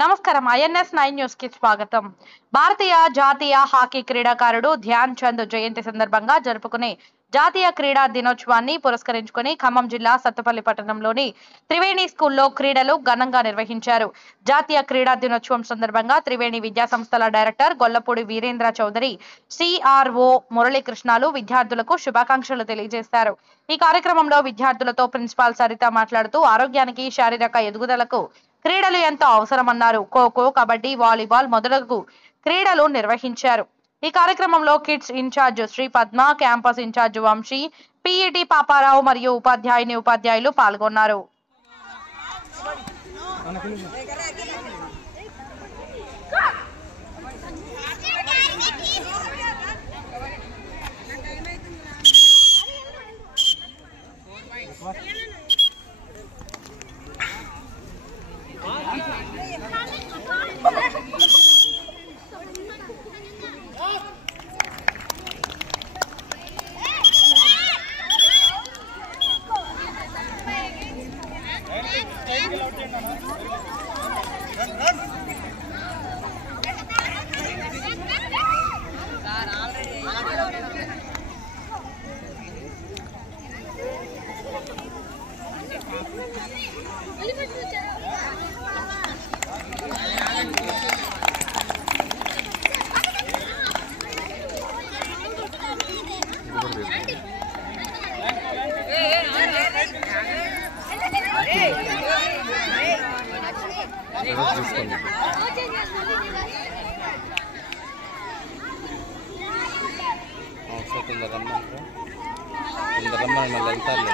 నమస్కారం INS 9 news కి స్వాగతం. భారతీయ జాతీయ హాకీ క్రీడాకారుడు ధ్యాన్ చంద్ జయంతి సందర్భంగా జరుపుకునే జాతీయ క్రీడా దినోత్సవాన్ని పురస్కరించుకుని ఖమ్మం జిల్లా సత్తుపల్లి పట్టణంలోని త్రివేణి స్కూల్లో క్రీడలు ఘనంగా నిర్వహించారు. జాతీయ క్రీడా దినోత్సవం సందర్భంగా త్రివేణి విద్యా సంస్థల డైరెక్టర్ గొల్లపూడి వీరేంద్ర చౌదరి, సిఆర్ఓ మురళీకృష్ణాలు విద్యార్థులకు శుభాకాంక్షలు తెలియజేశారు. ఈ కార్యక్రమంలో విద్యార్థులతో ప్రిన్సిపాల్ సరిత మాట్లాడుతూ ఆరోగ్యానికి, శారీరక ఎదుగుదలకు క్రీడలు ఎంతో అవసరమన్నారు. ఖోఖో, కబడ్డీ, వాలీబాల్ మొదలగు క్రీడలు నిర్వహించారు. ఈ కార్యక్రమంలో kids in charge Shri Padma, campus in charge Vamshi, PET Paparao మరియు ఉపాధ్యాయులు పాల్గొన్నారు. తొందరమ్మని మళ్ళీ వెళ్తారు.